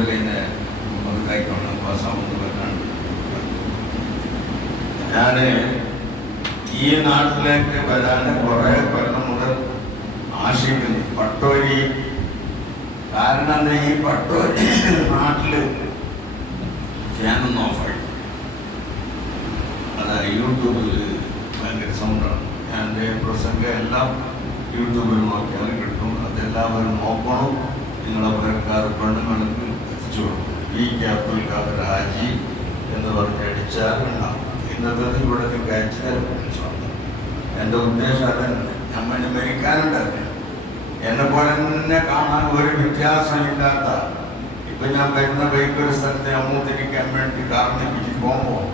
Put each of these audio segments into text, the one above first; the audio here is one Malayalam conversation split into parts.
ജൂലൈന് കൈക്കൊണ്ട് പാസ്സാവുന്ന പറഞ്ഞാണ്. ഞാൻ ഈ നാട്ടിലേക്ക് വരാൻ കുറേ കൊല്ലം മുതൽ ആശിക്കുന്നു. പട്ടോരി കാരണം എന്താ, ഈ പട്ടോരി നാട്ടില് ഫാനൊന്നും ഓഫായി. അതായത് യൂട്യൂബിൽ ഭയങ്കര സൗണ്ടാണ്. ഞാൻ എൻ്റെ പ്രസംഗം എല്ലാം യൂട്യൂബിൽ നോക്കിയാൽ കിട്ടും. അതെല്ലാവരും നോക്കണം. നിങ്ങളെ പ്രക്കാർ പെണ്ണുങ്ങൾക്ക് എത്തിച്ചു കൊടുക്കും. ഈ അബ്ദുൽ ഖാദർ ഹാജി എന്ന് പറഞ്ഞ് അടിച്ചാൽ ഉണ്ടാവും. ഇന്നത്തെ ഇവിടെ കഴിച്ചാൽ എൻ്റെ ഉദ്ദേശം അതന്നെ. നമ്മൾ മരിക്കാനുണ്ടല്ലേ, എന്നെ പോലെ തന്നെ കാണാൻ ഒരു വ്യത്യാസമില്ലാത്ത. ഇപ്പം ഞാൻ വരുന്ന ബൈക്കൊരു സ്ഥലത്ത് അമ്മൂത്തിരിക്കാൻ വേണ്ടി കാറിനെപ്പിച്ച് പോകുമ്പോൾ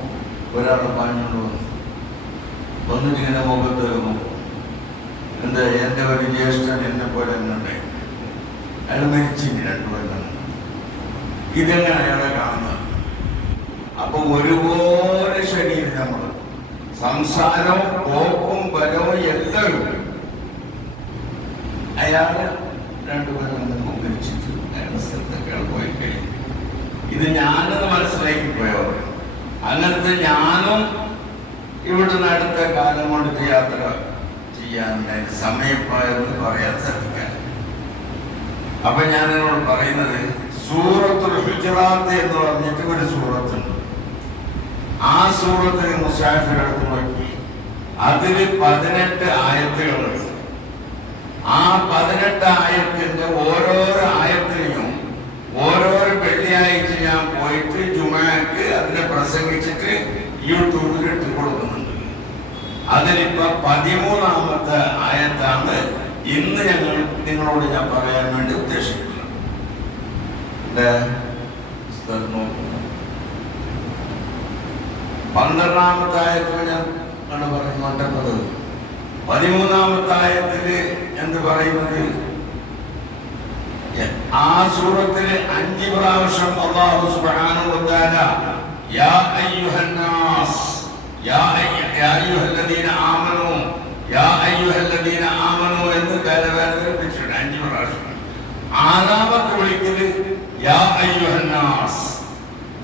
ഒരാൾ പാഞ്ഞുകൊണ്ട് വന്നിട്ട് ഇങ്ങനെ മുഖത്ത് നോക്കും. എന്താ, എൻ്റെ ഒരു ജ്യേഷ്ഠൻ എന്നെ പോലെ തന്നെ ഉണ്ടായി. അയാൾ മരിച്ചില്ല 2 കൊല്ലം. ഇതെങ്ങനെ അയാളെ കാണുന്നത്? അപ്പം ഒരുപോലെ ശരീരം നമ്മൾ സംസാരവും പോക്കും ബലവും എല്ലാം അയാള് 2 കൊല്ലം മരിച്ചിട്ട് അയാളുടെ സ്ഥലത്തൊക്കെ പോയി കഴിഞ്ഞു. ഇത് ഞാനത് മനസ്സിലാക്കി പോയവർ. അങ്ങനത്തെ ഞാനും ഇവിടുന്ന് അടുത്ത കാലം കൊണ്ട് യാത്ര ചെയ്യാനുണ്ടായി. സമയപ്പായെന്ന് പറയാൻ സാധിക്കാൻ. അപ്പൊ ഞാൻ എന്നോട് പറയുന്നത്, സൂറത്തുൽ ഹുജറാത്ത് എന്ന് പറഞ്ഞിട്ട് ഒരു സൂറത്തുണ്ട്. ആ സൂറത്തിന് മുസാഫിറെടുത്ത് നോക്കി, അതിൽ 18 ആയത്തുകളുണ്ട്. ആ 18 ആയത്തിന്റെ ഓരോരോ ആയത്തിനെയും ഓരോരോ വെള്ളിയാഴ്ച ഞാൻ പോയിട്ട് ജുമാക്ക് അതിനെ പ്രസംഗിച്ചിട്ട് യൂട്യൂബിൽ ഇട്ട് കൊടുക്കുന്നുണ്ട്. അതിലിപ്പോ 13ാമത്തെ ആയത്താണ് ഇന്ന് നിങ്ങളോട് ഞാൻ പറയാൻ വേണ്ടി ഉദ്ദേശിക്കുന്നത്. 12ാമത്തെ ആയത്തിൽ ഞാൻ പറയുന്നുണ്ടത്. 13ാമത്തെ ആയത്തില് എന്ത് പറയുന്നത്? ആ സൂറത്തിൽ 5 പ്രാവശ്യം അല്ലാഹു സുബ്ഹാനഹു വ തആല യാ അയ്യുഹന്നാസ് യാ അയ്യുഹല്ലദീന ആമനൂ യാ അയ്യുഹല്ലദീന ആമനൂ എന്ന് കരവേൽപ്പിച്ചിട്ടുണ്ട് 5 പ്രാവശ്യം. 6ാമത്തെ വിളിക്കല് യാ അയ്യുഹന്നാസ്.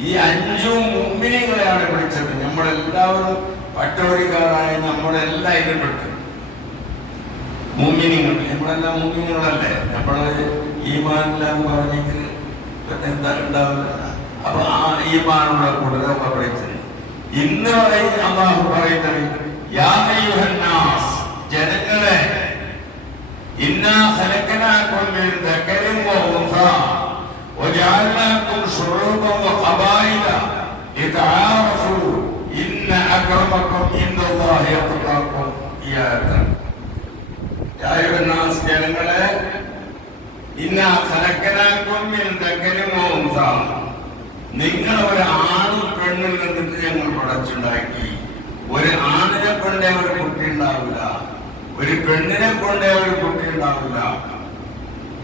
ഈ 5ഉം മുഅ്മിനീങ്ങളെയാണ് വിളിച്ചത്. നമ്മളെല്ലാവരും പട്ടോരിക്കാരായ നമ്മളെല്ലാം ഇതിൽപ്പെട്ടു. മുഅ്മിനീങ്ങൾ, നമ്മളെല്ലാം മുഅ്മിനീങ്ങളല്ലേ. നമ്മള് ഈമാനില്ലാന്ന് പറഞ്ഞെങ്കിൽ എന്താ ഉണ്ടാവില്ല. അപ്പൊ ആ ഈമാനുള്ള കൂട്ടരൊക്കെ വിളിച്ചത്. ഇന്ന് പറയും അല്ലാഹു പറയുന്നത് യാ അയ്യുഹന്നാസ്, ജനങ്ങളെ, ഇന്നാ ഖലഖനാകും മിൻ ദക്കരിൻ വ ഉൻസാ വജഅൽനാകും ശുഊബൻ വ ഖബായില ലിതആറഫു ഇന്ന അക്രമക്കും ഇൻദല്ലാഹി അത്ഖാക്കും. യാ അയ്യുഹന്നാസ്, ജനങ്ങളെ, ഇന്നാ ഖലഖനാകും മിൻ ദക്കരിൻ വ ഉൻസാ, നിങ്ങൾ ഒരു ആണും പെണ്ണിൽ നിന്നിട്ട് ഞങ്ങൾ പടച്ചുണ്ടാക്കി. ഒരു ആണിനെ കൊണ്ടേ ഒരു കുട്ടി ഉണ്ടാവില്ല, ഒരു പെണ്ണിനെ കൊണ്ടേ ഒരു കുട്ടി ഉണ്ടാവില്ല.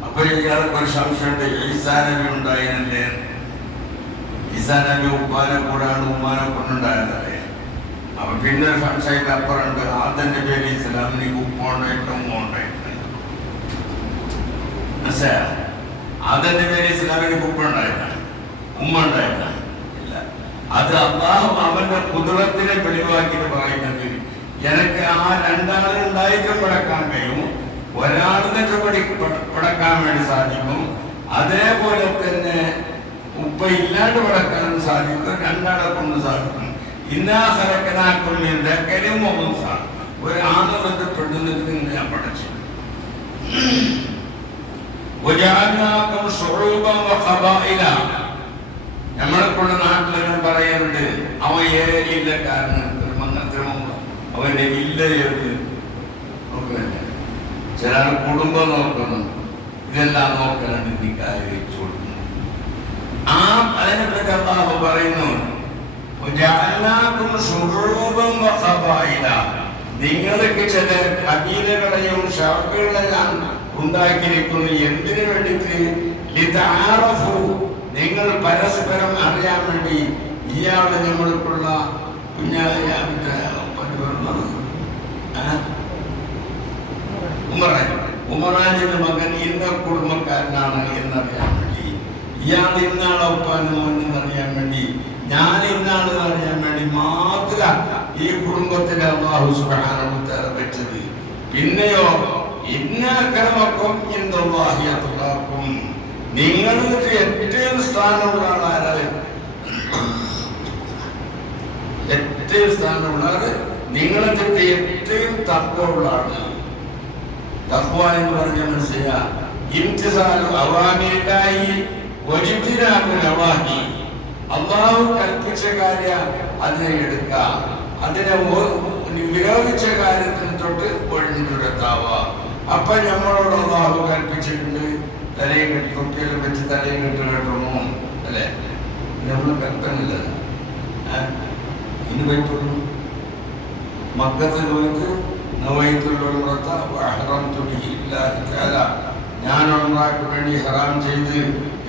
അപ്പൊ ഇയാൾക്ക് ഒരു സംശയമുണ്ട്, ഈസാ നബി ഉണ്ടായിരുന്നല്ലേ? ഈസാ നബി ഉപ്പാനെ കൂടാണ്ട് ഉമ്മാനെ കൊണ്ടുണ്ടായിരുന്നല്ലേ? അപ്പൊ പിന്നെ ഒരു സംശയത്തിന് അപ്പുറമുണ്ട്, ആദന്റെ പേര് ഇസ്ലാമിന് ഉപ്പുണ്ടായിട്ട് ഉമ്മ ഉണ്ടായിട്ട്. മനസ്സിലായോ? ആദന്റെ പേര് ഇസ്ലാമിന് ഉപ്പുണ്ടായില്ല, ഉമ്മ ഉണ്ടായില്ല. ഇല്ല, അത് അല്ലാഹു അവന്റെ ഖുദ്റത്തിനെ വെളിവാക്കിയിട്ട് പറയുന്നത്, എനിക്ക് ആ 2 ആളുകൾ ഉണ്ടായിട്ടും പടക്കാൻ കഴിയും, ഒരാളിനെ പടക്കാൻ വേണ്ടി സാധിക്കും. അതേപോലെ തന്നെ ഉപ്പ ഇല്ലാണ്ട് പടക്കാനും സാധിക്കും, 2 ആളെ കൊണ്ട് സാധിക്കും. ഇന്നാ ഖലഖനാകും മിൻ ദക്കരിൻ വ ഉൻസാ, ഒരു ആണിനെ പെണ്ണിനെ ഞാൻ പടച്ചു. വജഅൽനാകും ശുഊബൻ വ ഖബായില, നമ്മളെക്കൊണ്ട് നാട്ടിലെല്ലാം പറയുന്നുണ്ട്, അവൻ ഏരിയില്ല കാരണം അവന്റെ ഇല്ലയത് നോക്കുന്നില്ല. ചില കുടുംബം നോക്കുന്നു, ഇതെല്ലാം നോക്കാനാണ് നിക്കാഹ് വെച്ചു കൊടുക്കുന്നു. ആ അതിനെപ്പറ്റി അല്ലാഹു പറയുന്നു, നിങ്ങൾക്ക് ചില കബീലകളെയും ഷർബുകളെല്ലാം ഉണ്ടാക്കിയിരിക്കുന്നു. എന്തിനു വേണ്ടിയിട്ട്? ലിതആറഫു, നിങ്ങൾ പരസ്പരം അറിയാൻ വേണ്ടി. ഇയാള് നമ്മൾക്കുള്ള ഉമറാന്റെ മകൻ ഇന്ന കുടുംബക്കാരനാണ് എന്നറിയാൻ വേണ്ടി ഇയാൾ ഇന്നാളെ ഉപ്പാനെന്ന് അറിയാൻ വേണ്ടി, ഞാൻ ഇന്നാളെന്ന് അറിയാൻ വേണ്ടി മാത്രം ഈ കുടുംബത്തിലെ അല്ലാഹു സുബ്ഹാനഹു വ തആല വെച്ചത്. പിന്നെയോ ഇന്നഅക്രമക്കും ഇൻദല്ലാഹി അത്ഖാക്കും, നിങ്ങൾക്ക് ഏറ്റവും സ്ഥാനമുള്ള ആളാണ്, ഏറ്റവും സ്ഥാനമുള്ള ആള് നിങ്ങളെ തെറ്റി ഏറ്റവും തഖ്വയുള്ള ആള്. തഖ്വ എന്ന് പറഞ്ഞാൽ മനസ്സിലാ ഇംതിസാലു അവാമിരില്ലാഹി വജിബ്തിനാബു നവാഹി, അല്ലാഹു കൽപ്പിച്ച കാര്യം അതിനെ എടുക്കുക, അതിനെ വിരോധിച്ച കാര്യത്തിന് തൊട്ട് ഒഴിഞ്ഞു ദൂരത്താവുക. അപ്പൊ നമ്മളോട് അല്ലാഹു കൽപ്പിച്ചിട്ടുണ്ട് തലയും കെട്ടി കുട്ടികളും വെച്ച് തലയും കെട്ട് കെട്ടണോ അല്ലെ? നമ്മൾ കൽപ്പനയില്ല. ഇനി പറ്റുള്ളൂ മക്കത്തിൽ പോയിട്ട് ഞാൻ ഒന്നാക്ക് വേണ്ടി ഹറാം ചെയ്ത്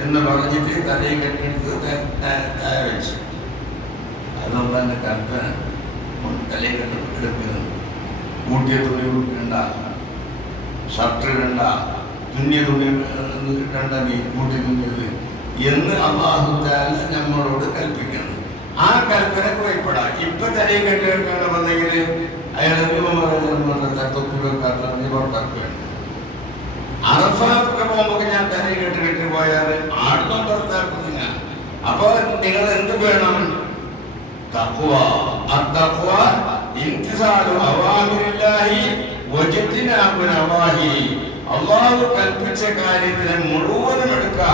എന്ന് പറഞ്ഞിട്ട് തലയും കെട്ടിയെടുത്ത് വെച്ച്. അതുകൊണ്ട് തന്നെ കൽപ്പന തലയും കെട്ടെടുക്കുന്നത്. കൂട്ടിയ തുണി ഉടുക്കണ്ട, ഷർട്ട് ഇടണ്ട, തുന്നിയ തുണി ഇടണ്ട, നീ കൂട്ടി തുന്നിയത് എന്ന് അല്ലാഹു തആല നമ്മളോട് കൽപ്പിക്കണം. ആ കൽപ്പന കുറിപ്പെടാം. ഇപ്പൊ തലയും കെട്ടിയെടുക്കേണ്ട വന്നെങ്കിൽ അയാൾ തൊപ്പി വെക്കാത്ത പുറത്താക്കുകയാണ്. അറഫാത്തൊക്കെ പോകുമ്പോ ഞാൻ തലയും കെട്ടി പോയാൽ ആടും പുറത്താക്കുന്നില്ല. അപ്പൊ നിങ്ങൾ എന്ത് വേണം? തഖ്വ. അത്തഖ്വ ഇംതിസാലു അവാമിരില്ലാഹി വജിബ്തിനാബു നവാഹി, അല്ലാഹു കൽപ്പിച്ച കാര്യത്തിനെ മുഴുവനും എടുക്കുക.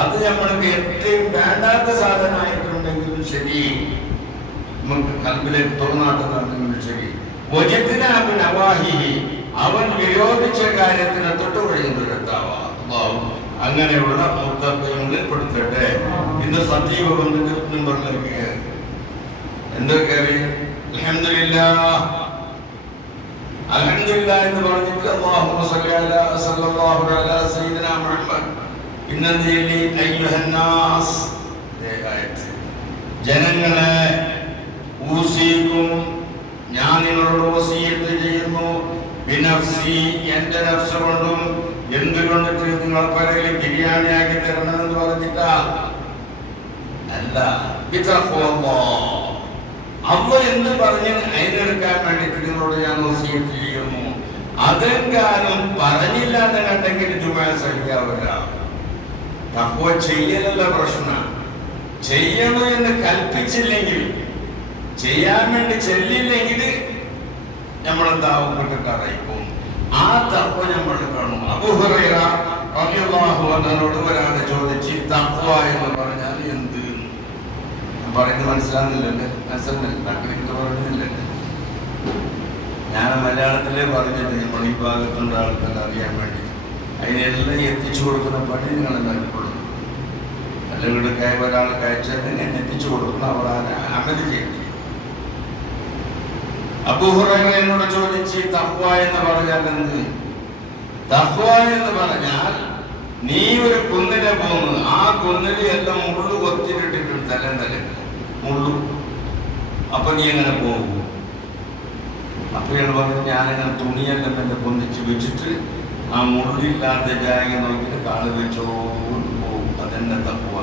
അത് നമ്മൾക്ക് ഏറ്റവും വേണ്ടാത്ത സാധനമായിട്ടുണ്ടെങ്കിലും ശരി, നമുക്ക് കൽബിലേക്ക് തോന്നാത്തതാണെങ്കിലും ശരി, വജിബ്തിനാബു നവാഹി, അവൻ വിരോധിച്ച കാര്യത്തിനെ തൊട്ട് ഒഴിഞ്ഞു ദൂരത്താവാ. അല്ലാഹു അങ്ങനെയുള്ള മുത്തഖീങ്ങളിൽ പെടുത്തട്ടെ. ഇന്ന് സജീവ ബന്ധങ്ങളിലേക്ക് എന്തൊക്കെ അൽഹംദുലില്ലാഹ് അൽഹംദുലില്ലാഹ് എന്ന് പറഞ്ഞിട്ട് അല്ലാഹുമ്മ സ്വല്ലി അലാ സല്ലല്ലാഹു അലാ സയ്യിദിനാ മുഹമ്മദ് ഇന്നല്ലദീ അയ്യുഹന്നാസ്, ജനങ്ങളെ ഊസിക്കും, ഞാൻ നിങ്ങളോട് വസിയത്ത് ചെയ്യുന്നു, ബിനഫ്സി, എന്റെ നഫ്സ് കൊണ്ടും. എന്തുകൊണ്ടിട്ട് നിങ്ങൾ പരയിൽ ബിരിയാണി ആക്കി തരണമെന്ന് പറഞ്ഞിട്ടാ അല്ല, ബിതഖ്വല്ലാഹ്, അല്ലാഹു എന്ത് പറഞ്ഞ് അതിനെടുക്കാൻ വേണ്ടിട്ട് നിങ്ങളോട് ഞാൻ വസിയത്ത് ചെയ്യുന്നു. അതെങ്കാലും പറഞ്ഞില്ല എന്ന് കണ്ടെങ്കിൽ ജുമാ സഹിക്കാവില്ല. തഖ്വ ചെയ്യലല്ല പ്രശ്നം. ചെയ്യണോ എന്ന് കൽപ്പിച്ചില്ലെങ്കിൽ, ചെയ്യാൻ വേണ്ടി ചെല്ലില്ലെങ്കിൽ നമ്മളെന്താവും കുറ്റക്കാരായിപ്പോ. ആ തഖ്വ നമ്മൾ കാണും. അബൂ ഹുറൈറ റളിയല്ലാഹു അൻഹുവോട് ഒരാൾ ചോദിച്ചു, തഖ്വ എന്ന് പറഞ്ഞാൽ എന്ത്? പറയുന്നത് മനസ്സിലാകുന്നില്ലല്ലേ? പറയുന്നില്ലല്ലേ? ഞാൻ മലയാളത്തിലേ പറഞ്ഞിട്ട് നമ്മൾ ഈ ഭാഗത്തുള്ള ആൾക്കാർ അറിയാൻ വേണ്ടി അതിനെല്ലാം എത്തിച്ചു കൊടുക്കുന്ന പണി നിങ്ങൾ നൽകുള്ളൂ. അല്ലെങ്കിൽ ഒരാൾ കഴിച്ചത് ഞാൻ എത്തിച്ചു കൊടുക്കുന്ന അവർ അമല് ചെയ്യും. അബൂ ഹുറൈറ എന്നോട് ചോദിച്ചു, തഖ്വ എന്ന് പറഞ്ഞാൽ എന്ത്? തഖ്വ എന്ന് പറഞ്ഞാൽ നീ ഒരു കുന്നിലെ പോകുന്നു, ആ കുന്നില് എല്ലാം മുള്ളു കൊത്തിയിട്ടിട്ടുണ്ട്, തല മുള്ളു. അപ്പൊ നീ എങ്ങനെ പോകും? അപ്പൊ ഇയാൾ പറഞ്ഞു, ഞാനിങ്ങനെ തുണിയെല്ലാം എന്നെ പൊന്തിച്ച് വെച്ചിട്ട് ആ മുള്ളില്ലാത്ത ജാഗ നോക്കിയിട്ട് കാള് വെച്ചോണ്ട് പോകും. അതെന്നെ തഖ്വ.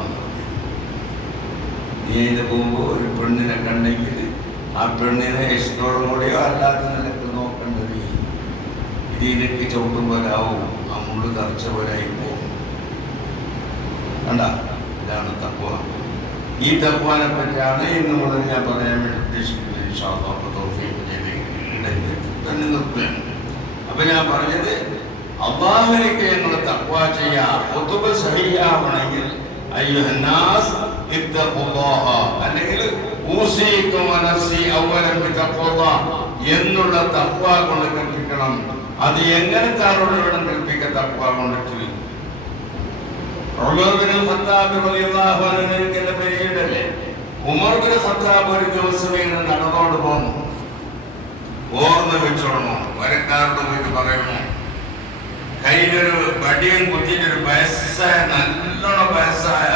നീ അതിന് പോകുമ്പോ ഒരു പെണ്ണിനെ കണ്ടെങ്കിൽ ആ പെണ്ണിനെ ഇഷ്ടത്തോടും കൂടിയോ അല്ലാത്ത നിലക്ക് നോക്കേണ്ടത്. ഇതിലേക്ക് ചവിട്ടുമ്പോലാവും, ആ മുള്ളു തറച്ച പോലെ ആയി പോകും. കണ്ട, ഇതാണ് തഖ്വ. ഈ തഖ്വനെ പറ്റിയാണ് ഇന്ന് മുതൽ ഞാൻ പറയാൻ വേണ്ടി ഉദ്ദേശിക്കുന്നത്. ഇൻഷാ അല്ലാഹ് തൗഫീഖ് ചെയ്ത് തന്നെ നിർത്തുകയാണ്. അപ്പൊ ഞാൻ പറഞ്ഞത്, അല്ലാഹുവിലേക്ക് ഞങ്ങൾ തഖ്വ ചെയ്യാം. ഖുതുബ സഹിയാവണമെങ്കിൽ അയ്യുഹന്നാസ് ഇത്തഖുല്ലാഹ, അല്ലെങ്കിൽ ഊസീകും വനഫ്സി അവ്വലൻ ബിത്തഖ്വല്ലാഹ് എന്നുള്ള തഖ്വ കൊണ്ട് കൽപ്പിക്കണം. അത് എങ്ങനത്തെ ആളോട് വേണം കൽപ്പിക്കുക? തഖ്വ കൊണ്ടിട്ട്. ഉമർ ബിൻ ഖത്താബ് റളിയല്ലാഹു അൻഹുവിന്റെ പേരിടല്ലേ? ഉമർ ബിൻ ഖത്താബ് ഒരു ദിവസം ഇങ്ങനെ നടന്നോണ്ട് പോന്നു. ഓർമ്മ വെച്ചോളണോ, വരക്കാരോട് പോയിട്ട് പറയണോ, കയ്യിലൊരു വടിയും കുത്തിയിട്ടൊരു വയസ്സായ, നല്ലോണം വയസ്സായ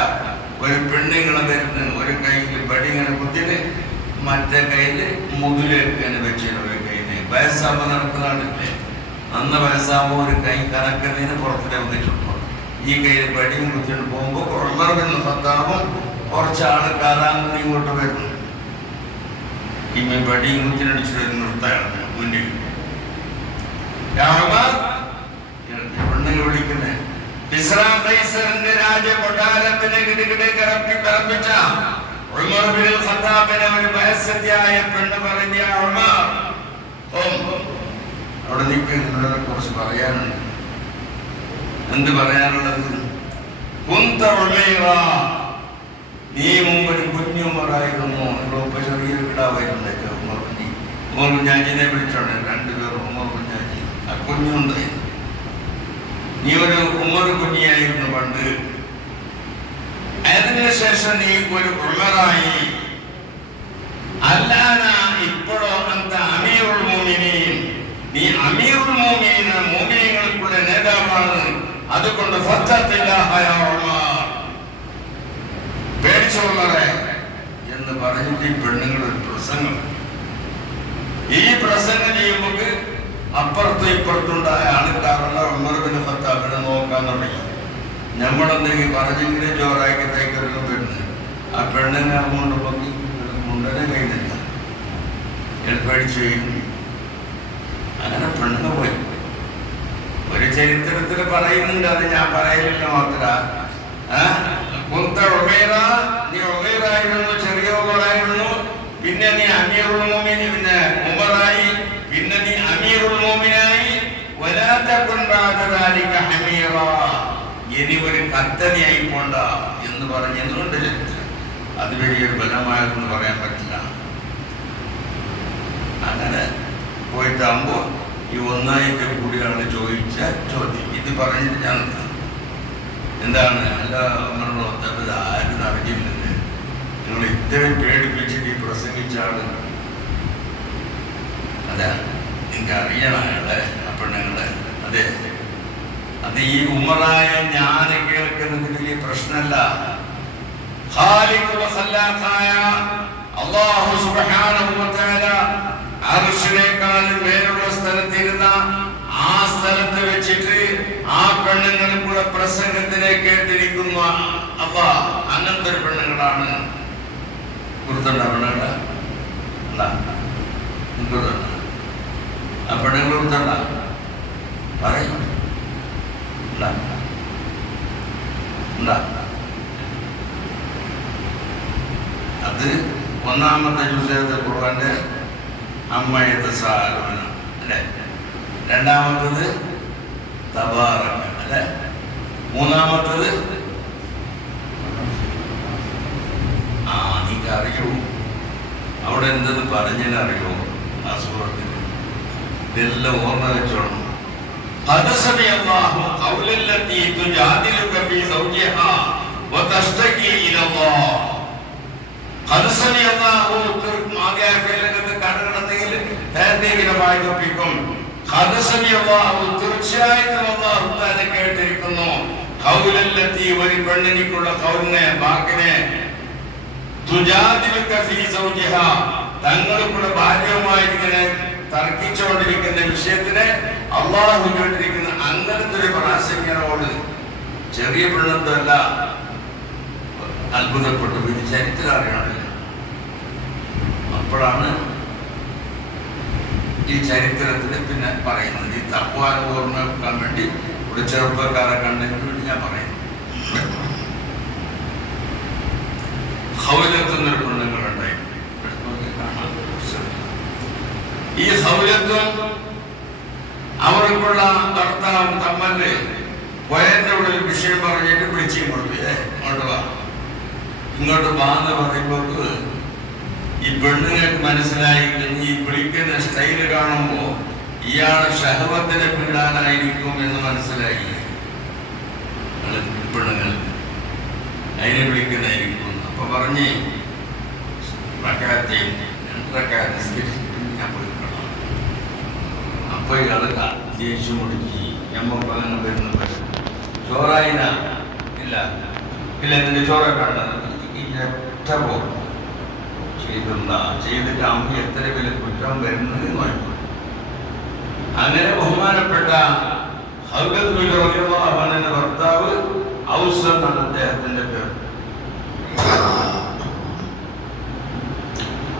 ഒരു പെണ്ണിങ്ങനെ വരുന്നു. ഒരു കയ്യിൽ വടി ഇങ്ങനെ കുത്തിയിട്ട് മറ്റേ കയ്യില് മുതുലേക്ക് വെച്ചിട്ട് ഒരു കയ്യില്. വയസ്സാകുമ്പോൾ നടക്കുന്നതാണില്ലേ? അന്ന് വയസ്സാകുമ്പോൾ ഒരു കൈ കറക്കുന്നതിന് പുറത്തിട്ട് വന്നിട്ടുണ്ടോ? ഈ കയ്യിൽ പടിയും കുത്തിട്ട് പോകുമ്പോൾ ഉമർ ബിൻ ഖത്താബും കുറച്ച് ആൾക്കാരാണ് ഇങ്ങോട്ട് വരുന്നു. ഇമ്മ പടിയും കുത്തിനടിച്ചു നിർത്താനാണ് മുന്നിൽ. പെണ്ണുങ്ങൾ വിളിക്കുന്നേ രാജകൊട്ടാരത്തിനെ കിടപ്പിച്ച ഉമർ ബിൻ ഖത്താബിനെ ഒരു വയസ്സത്തിയായ പെണ്ണ് പറഞ്ഞ ഉമർ, അവിടെ നിൽക്കുന്നതിനെ കുറിച്ച് പറയാനുണ്ട്. എന്ത് പറയാനുള്ളത്? കുന്ത ഉമൈറ, നീ മുമ്പ് ഒരു കുഞ്ഞുമറായിരുന്നു. നിങ്ങളൊപ്പം ചെറിയ കിടാവായിരുന്നു. ഉമർ കുഞ്ഞാജിനെ വിളിച്ചോണ്ട് രണ്ടുപേരും ഉമർ കുഞ്ഞാജി. ആ കുഞ്ഞുണ്ട്. നീ ഒരു ഉമർ കുഞ്ഞിയായിരുന്നു പണ്ട്. അതിനുശേഷം നീ ഒരു ഉമറായി. അല്ലാന ഇപ്പോഴോ അന്ത അമീറുൽ മുഅ്മിനീൻ, നീ അമീറുൽ മുഅ്മിനീൻ, മുഅ്മിനീങ്ങൾക്കുള്ള നേതാവാണ്. അതുകൊണ്ട് ഫത്തഖില്ലാഹ യാ ഉമർ, പേടിച്ചോ ഉമറേ എന്ന് പറഞ്ഞിട്ട് ഈ പെണ്ണുങ്ങൾ ഒരു പ്രസംഗം. ഈ പ്രസംഗം ചെയ്യുമ്പോൾ അപ്പുറത്തും ഇപ്പുറത്തുണ്ടായ ആൾക്കാരുള്ള ഉമർ ബിൻ ഖത്താബിനെ നോക്കാൻ തുടങ്ങി. നമ്മളെന്തെങ്കിലും പറഞ്ഞെങ്കിലും ജോറാക്കി തേക്കൊരുക്കും പെണ്ണ്. ആ പെണ്ണിനെ അങ്ങോട്ട് നോക്കി മുണ്ടനെ കഴിയുന്നില്ല, പേടിച്ചു കഴിഞ്ഞു. അങ്ങനെ പെണ്ണ് പോയി. ഒരു ചരിത്രത്തിൽ പറയുന്നുണ്ട്, അത് ഞാൻ പറയലില്ല മാത്ര. കുന്ത ഉമൈറ, നീ ഉമൈറായിരുന്നു, ചെറിയ ഉമറായിരുന്നു. പിന്നെ നീ അമീറുൽ മുഅ്മിനീൻ, പിന്നെ ഉമറായി. പിന്നെ നീ അമീറുൽ മുഅ്മിനായി. വലാ തകുൻ ബഅദ ദാലിക ഹമീറ, ഇനി ഒരു കത്തനിയായി പോണ്ട എന്ന് പറഞ്ഞതുകൊണ്ട് ചരിത്രം. അത് വലിയൊരു ബലമായെന്ന് പറയാൻ പറ്റില്ല. അങ്ങനെ പോയിട്ടാകുമ്പോൾ ഈ ഒന്നായിട്ട് കൂടിയാണ് ചോദിച്ച ചോദ്യം. ഇത് പറഞ്ഞിട്ട് ഞാൻ എന്താണ് അല്ല ഉമറിനോത്തത് ആരും അറിഞ്ഞില്ലെന്ന്, നിങ്ങൾ ഇത്രയും പേടിപ്പിച്ചിട്ട് ഈ പ്രസംഗിച്ചാണ്. അതെ, നിങ്ങൾക്ക് അറിയണം അയാളെ, ആ പെണ്ണുങ്ങളെ. അതെ, അത് ഈ ഉമറായ ഞാൻ കേൾക്കുന്നത് വലിയ പ്രശ്നമല്ല. ഖാലിഖുൽ ഖല്ലാഖായ അല്ലാഹു സുബ്ഹാനഹു വ തആല അർശിനേക്കാൾ മേലുള്ള സ്ഥലത്തിരുന്ന ആ സ്ഥലത്ത് വെച്ചിട്ട് ആ പെണ്ണുങ്ങൾക്കുള്ള പ്രസംഗത്തിനെ കേട്ടിരിക്കുന്ന അല്ലാ, അങ്ങനത്തെ ഒരു പെണ്ണുങ്ങളാണ്. കുറുത്തണ്ട പെണ്ണുങ്ങള ആ പെണ്ണുങ്ങൾ കുറുത്തണ്ട പറയും. അത് ഒന്നാമത്തെ ജുസൂഅത്തുൽ ഖുർആന്റെ അമ്മയത്തെ സാലമനം അല്ലെ, രണ്ടാമത്തത് തബാറക അല്ലെ, മൂന്നാമത്തത് നീക്ക് അറിയോ അവിടെ എന്തെന്ന് പറഞ്ഞറിയോ ആ സൂറത്തിൽ? ഇതെല്ലാം ഓർമ്മ വെച്ചോണം. قد سمع الله قول التي تجادلك في زوجها وتشتكي الى الله. قد سمع الله ആകെ ഫേലകത്തെ കടകടത്തിൽ തേന്തിങ്ങനെ വായിപ്പിക്കും. قد سمع الله, തീർച്ചയായിട്ടും അല്ലാഹു തആല കേട്ടിരിക്കുന്നു. قول التي, ഒരു പെണ്ണിനുള്ള ഖൗലിനെ, വാക്കിനെ, തുജാദിലുക ഫീ സൗജിഹാ, തങ്ങൾക്കുള്ള ഭാര്യയുമായി ഇങ്ങനെ തർക്കിച്ചുകൊണ്ടിരിക്കുന്ന വിഷയത്തിനെ അള്ളാഹു കേട്ടിരിക്കുന്ന അങ്ങനത്തെ ഒരു പ്രാസംഗികനോട് ചെറിയ പെണ്ണെന്തല്ല അത്ഭുതപ്പെട്ടു. ഇത് ചരിത്രം അറിയണമല്ല. അപ്പോഴാണ് ഈ ചരിത്രത്തിന് പിന്നെ പറയുന്നത്. ഈ തഖ്വാനെ ഓർമ്മ വെക്കാൻ വേണ്ടി ഒരു ചെറുപ്പക്കാരെ കണ്ടതിന് വേണ്ടി ഞാൻ പറയുന്നു. ഖൗലത്തുന്നൊരു പെണ്ണുങ്ങളുണ്ടായി. ഈ ഖൗലത്തും അവർക്കുള്ള ഭർത്താവും തമ്മല് വയറിന്റെ ഉള്ളിൽ വിഷയം പറഞ്ഞിട്ട് വിളിച്ചും കൊടുത്തു. ഇങ്ങോട്ട് വാ, ഇങ്ങോട്ട് വാ എന്ന് പറയുമ്പോൾ ഈ പെണ്ണുങ്ങൾക്ക് മനസ്സിലായി, ഈ വിളിക്കുന്ന സ്റ്റൈല് കാണുമ്പോൾ ഇയാളെ ഷഹവത്തിനെ പിടാനായിരിക്കും എന്ന് മനസ്സിലായി. പെണ്ണുങ്ങൾ അതിനെ വിളിക്കുന്നതായിരിക്കും. അപ്പൊ പറഞ്ഞ് റക്അത്തൈൻ, 2 റക്അത്ത് നിസ്കരിച്ചിട്ട് ഞാൻ പോയി കാണാം. അപ്പൊ ഇയാള് ദേഷ്യം മുടിച്ച് ഞമ്മക്ക് അങ്ങനെ വരുന്നത് ചോറായിന ഇല്ല ഇല്ല നിന്റെ ചോറ കാണുന്നത് ചെയ്തിട്ട് അമ്മ എത്ര വലിയ കുറ്റം വരുന്നത് നോക്കും. അങ്ങനെ ബഹുമാനപ്പെട്ട അവന്റെ ഭർത്താവ് ഔസ് എന്നാണ് അദ്ദേഹത്തിന്റെ പേര്.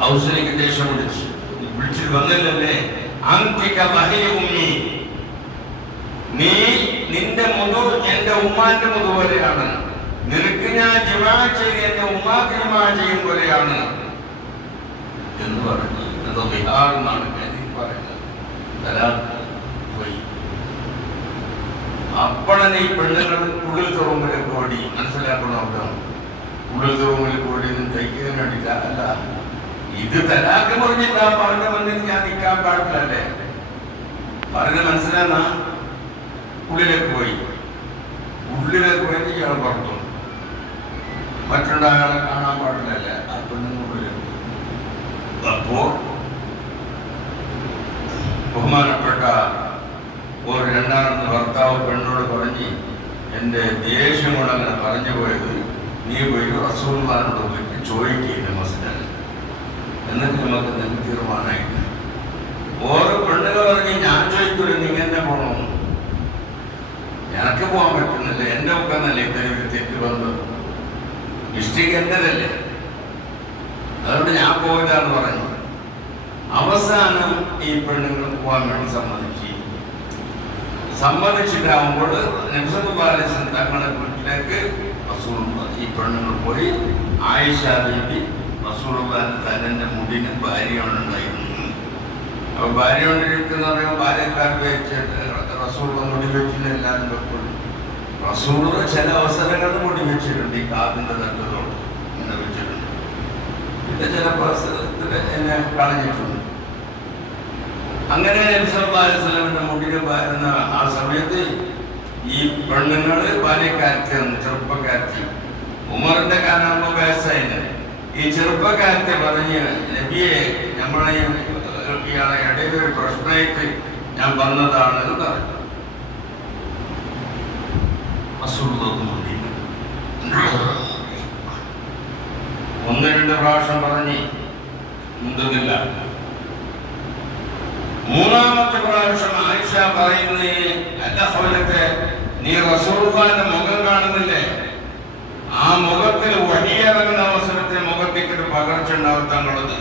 ഔസിലേക്ക് ദേഷ്യം വിളിച്ചിട്ട് വന്നില്ലല്ലേ, നീ നിന്റെ മുതു എന്റെ ഉമ്മാന്റെ മുതു പോലെയാണ്, നിനക്ക് ഞാൻ ജിമാ ചെയ്ത് എന്റെ ഉമ്മാക്ക് ജിമാ ചെയ്യും പോലെയാണ് എന്ന് പറഞ്ഞു. എന്തോ ബിഹാർ എന്നാണ് പറയുന്നത്. പോയി അപ്പോഴന്നെ ഈ പെണ്ണുങ്ങൾ ഉള്ളിൽ തുറമ്പിലേക്ക് ഓടി. മനസ്സിലാക്കണം, അവിടെ ഉള്ളിൽ തുറമ്പിലേക്ക് ഓടി തയ്ക്കാൻ വേണ്ടിയില്ല. അല്ല, ഇത് തലാക്ക് പറഞ്ഞിട്ടാകുമ്പോ അവന്റെ മുന്നിൽ ഞാൻ നിൽക്കാൻ പാടില്ലല്ലേ പറഞ്ഞ മനസ്സിലാന്നാ. ഉള്ളിലേക്ക് പോയി. ഉള്ളിലേക്ക് പോയി ഇയാൾ പുറത്തു. മറ്റുണ്ടായാളെ കാണാൻ പാടില്ലല്ലേ ആ പെണ്ണുള്ളിലേക്ക്. അപ്പോ ബഹുമാനപ്പെട്ട ഒരു രണ്ടാമത്തെ ഭർത്താവ് പെണ്ണോട് പറഞ്ഞ്, എന്റെ ദേഷ്യം കൊണ്ട് അങ്ങനെ പറഞ്ഞു പോയത്, നീ പോയി റസൂലുള്ളാഹിനോട് പോയിട്ട് ചോദിക്കുക മസ്ജിദിൽ, എന്നിട്ട് നമുക്ക് നിങ്ങൾക്ക് തീരുമാനമായിട്ട്. ഓരോ പെണ്ണുകൾ പറഞ്ഞ്, ഞാൻ ചോദിക്കൂല നീ എന്നെ പോകണം, എനിക്ക് പോകാൻ പറ്റുന്നില്ല, എന്റെ മുഖന്നല്ലേ ഇതൊരു തെറ്റ് വന്നത്, മിസ്റ്റേക്ക് എന്റേതല്ലേ, അതുകൊണ്ട് ഞാൻ പോയില്ല എന്ന് പറഞ്ഞു. അവസാനം ഈ പെണ്ണുങ്ങൾ പോകാൻ വേണ്ടി സമ്മതിച്ചിട്ടാവുമ്പോൾ തങ്ങളുടെ വീട്ടിലേക്ക് ഈ പെണ്ണുങ്ങൾ പോയി. ആയിഷ ബീബി റസൂലുള്ളാഹിന്റെ തലന്റെ മുടിന് ഭാര്യയുണ്ടായിരുന്നു. അപ്പൊ ഭാര്യ കൊണ്ടിരിക്കുന്ന പറയുമ്പോൾ ഭാര്യക്കാർക്ക് റസൂലുള്ള മുടി വെച്ചില്ല, എല്ലാവരും വെക്കുള്ളൂ. റസൂലുള്ള ചില അവസരങ്ങളിൽ മുടി വെച്ചിട്ടുണ്ട്, ഈ കാതിന്റെ തട്ടത്തോട് ഇങ്ങനെ വെച്ചിട്ടുണ്ട്. പിന്നെ ചില അവസരത്തിൽ എന്നെ കളഞ്ഞിട്ടുണ്ട്. അങ്ങനെ നബി സല്ലല്ലാഹു അലൈഹി വസല്ലമിന്റെ മുടിയിൽ വരുന്ന ആ സമയത്ത് ഈ പെണ്ണുങ്ങള് ഭാര്യക്കാരത്തി വന്നു, ചെറുപ്പക്കാരത്തി. ഉമറിന്റെ കാലാകുമ്പോ വയസ്സായിന്. ഈ ചെറുപ്പക്കാരത്തെ പറഞ്ഞ്, നബിയെ നമ്മളെ ഇയാളെ ഇടയിൽ ഒരു പ്രശ്നമായിട്ട് ഞാൻ വന്നതാണ് എന്ന് പറഞ്ഞു. ഒന്ന് രണ്ട് പ്രാവശ്യം പറഞ്ഞ് മുന്തുന്നില്ല. മൂന്നാമത്തെ പ്രാവശ്യം ആയിഷ പറയുന്നത്, അല്ല ഹൗലത്തെ, നീ റസൂലുള്ളാഹിന്റെ മുഖം കാണുന്നില്ലേ, ആ മുഖത്തിൽ വഹിയിറങ്ങുന്ന അവസരത്തിൽ മുഖത്തേക്ക് ഒരു പകർച്ച ഉണ്ടാവും തങ്ങളത്.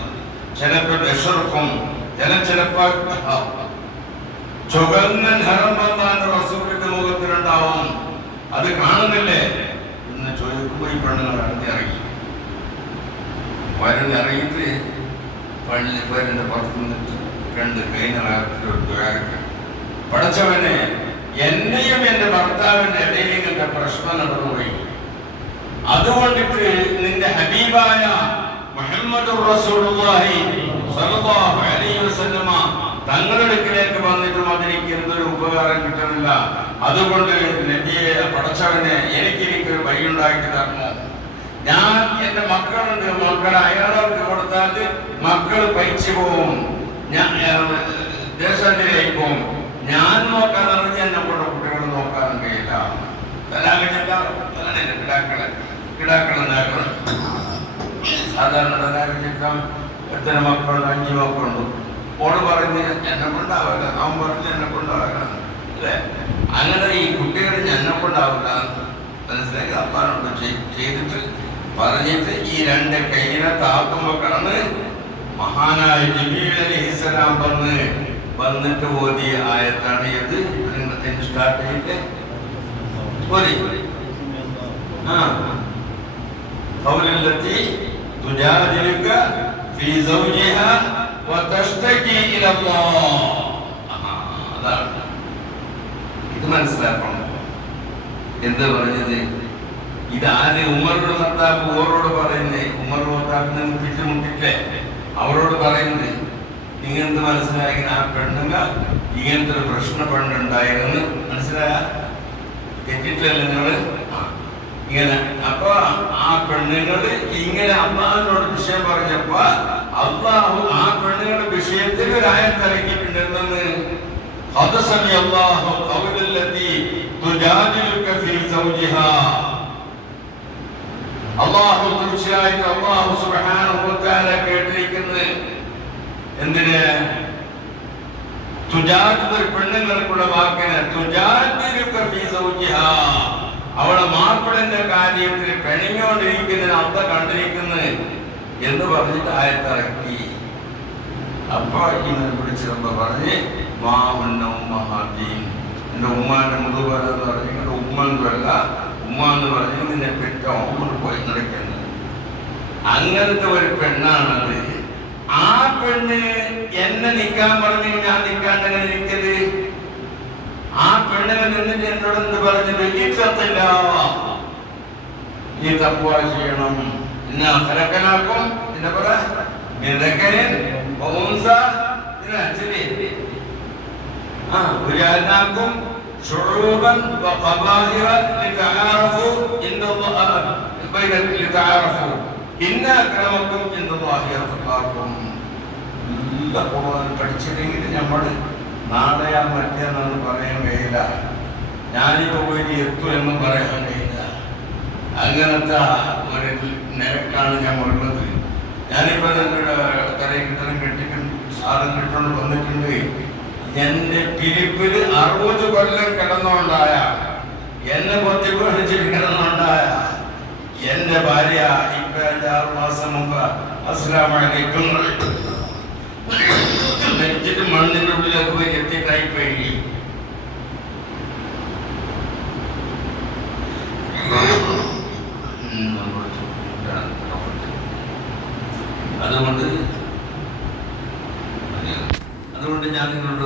ചിലപ്പോൾ വിഷർക്കും, ചിലപ്പോ ചുവന്ന നിറം വന്നാണ് റസൂലിന്റെ മുഖത്തിലുണ്ടാവും, അത് കാണുന്നില്ലേ എന്ന് ചോദിക്കുമ്പോൾ ഈ പെണ്ണുങ്ങൾ ഇറങ്ങി ഇറങ്ങിയിട്ട് പള്ളിപ്പേരിന്റെ പുറത്ത് നിന്നിട്ട് രണ്ട് കൈനകത്ത് പഠിച്ചവനെ, എന്നെയും എന്റെ ഭർത്താവിന്റെ ഇടയിൽ ഇങ്ങനത്തെ പ്രശ്നം നടന്നുപോയി, അതുകൊണ്ടിട്ട് നിന്റെ ഹബീബായ മുഹമ്മദുർ റസൂലുള്ളാഹി സ്വല്ലല്ലാഹു അലൈഹി വസല്ലമ തങ്ങളുടെ അടുക്കിലേക്ക് വന്നിട്ടും അതിലേക്ക് എന്തൊരു ഉപകാരം കിട്ടുന്നില്ല, അതുകൊണ്ട് നബിയെ പഠിച്ചവനെ എനിക്കൊരു വഴിയുണ്ടാക്കി തരണോ. ഞാൻ എന്റെ മക്കളുണ്ട്, മക്കളെ അയാൾക്ക് കൊടുത്താൽ മക്കൾ പൈച്ചു പോവും, ദേശാന്തരായി പോവും, ഞാൻ നോക്കാൻ അറിഞ്ഞ എന്നെ കൂടെ കുട്ടികൾ നോക്കാനും കഴിയില്ല. കിടാക്കളെന്നാക്കണം സാധാരണ തലാഖിക്കാൻ എത്ര മക്കളുണ്ട്, 5 മക്കളുണ്ട്. ഓട് പറഞ്ഞ് എന്നെ കൊണ്ടാവില്ല, അവൻ പറഞ്ഞ് എന്നെ കൊണ്ടാവില്ല അല്ലേ. അങ്ങനെ ഈ കുട്ടികൾ എന്നെ കൊണ്ടാവില്ല മനസ്സിലാക്കി അപ്പാനോട് ചെയ്തിട്ട് പറഞ്ഞിട്ട് ഈ രണ്ട് കൈയിനെ താക്കുമ്പോഴാണ് മഹാനായ ജിബ്രീൽ അലൈഹിസ്സലാം വന്നിട്ട് ഓതിയ ആയത്താണ് ഇത്. സ്റ്റാർട്ട് ചെയ്തിട്ട് ഖൗലല്ലതി തുജാദിലുക ഫീ സൗജിഹാ വതഷ്തകി ഇലല്ലാഹ്. അതാണ് ഇത് മനസ്സിലാക്കണം. എന്താ പറഞ്ഞത്? ഇതാര്? ഉമറുടെ ഭർത്താവ് ഓരോട് പറയുന്നേ. ഉമർ ഭർത്താവിനെ മുട്ടിട്ടില്ലേ അവരോട് പറയുന്നത്. ഇങ്ങനത്തെ മനസ്സിലായി ആ പെണ്ണുങ്ങ ഇങ്ങനത്തെ ഒരു പ്രശ്ന പെണ്ണുണ്ടായിരുന്നു മനസ്സിലായ തെറ്റിട്ടില്ല നിങ്ങള് ഇങ്ങനെ. അപ്പൊ ആ പെണ്ണുങ്ങള് ഇങ്ങനെ അള്ളാഹിനോട് വിഷയം പറഞ്ഞപ്പോ അള്ളാഹു ആ പെണ്ണുങ്ങളുടെ വിഷയത്തിൽ ഒരു ആയത്ത് ഇറക്കിയിട്ടുണ്ടെന്ന്. അള്ളാഹു തീർച്ചയായിട്ടും അള്ളാഹു സുബ്ഹാനഹു വ തആല കേട്ടിരിക്കുന്നത് എന്തിന്? തുജാദിലു പെണ്ണുങ്ങൾക്കുള്ള വാക്കിന് തുജാദിലുക ഫീ സൗജിഹാ, അവളെ മാപ്പിളന്റെ കാര്യത്തിൽ പെണിഞ്ഞോണ്ടിരിക്കുന്നതിന് അബ്ദ കണ്ടിരിക്കുന്നത് എന്ന് പറഞ്ഞിട്ട് ആയത്തിറക്കി. അപ്പൊ ഇങ്ങനെ പിടിച്ചിരുമ്പോ പറഞ്ഞ് മാ ഉന്ന ഉമ്മഹാദീൻ, എന്റെ ഉമ്മാന്റെ മുതുപല എന്ന് പറഞ്ഞ് എന്റെ ഉമ്മല്ല ഉമ്മ എന്ന് പറഞ്ഞ് നിന്നെ പെറ്റ ഓമന് പോയി നിറയ്ക്കുന്നത്. അങ്ങനത്തെ ഒരു പെണ്ണാണത്. ആ പെണ്ണ് എന്നെ നിൽക്കാൻ പറഞ്ഞു, ഞാൻ നിൽക്കാണ്ടെങ്ങനെ നിൽക്കല്? ആ പെണ്ണിനെ നിന്നിട്ട് എന്നോട് എന്ത് പറഞ്ഞത്? ഇത്തത്തില്ല, നീ തപ്പുവ ചെയ്യണം. ഇന്ന അസരക്കനാക്കും എന്നെ പറ നിരക്കനിൽ وجعلناكم شعوبا وقبائل لتعارفوا لتعارفوا إن أكرمكم عند الله أتقاكم. പഠിച്ചില്ലെങ്കിൽ നമ്മൾ നാളെയാ മറ്റേന്ന് പറയാൻ കഴിയില്ല, ഞാനിപ്പോ പോയി എത്തു എന്ന് പറയാൻ കഴിയില്ല. അങ്ങനത്തെ ഒരു നിരക്കാണ് ഞാൻ ഉള്ളത്. ഞാനിപ്പോ തലയിൽ കിട്ടണം കെട്ടിക്കൊണ്ട് സാധനം കിട്ടുകൊണ്ട് വന്നിട്ടുണ്ട്. എന്റെ പിരിപ്പിൽ 60 കൊല്ലം കിടന്നുകൊണ്ടായ, എന്നെ പൊത്തിപ്പണിച്ചിട്ട് കിടന്നുകൊണ്ടായ എന്റെ ഭാര്യ ഇപ്പൊ 5-6 മാസം മുമ്പ് അസ്സലാമലൈക്കും മരിച്ചിട്ട് മണ്ണിന്റെ ഉള്ളിലേക്ക് പോയി എത്തിയിട്ടായി പോയി. അതുകൊണ്ട് ഞാൻ നിങ്ങളോട്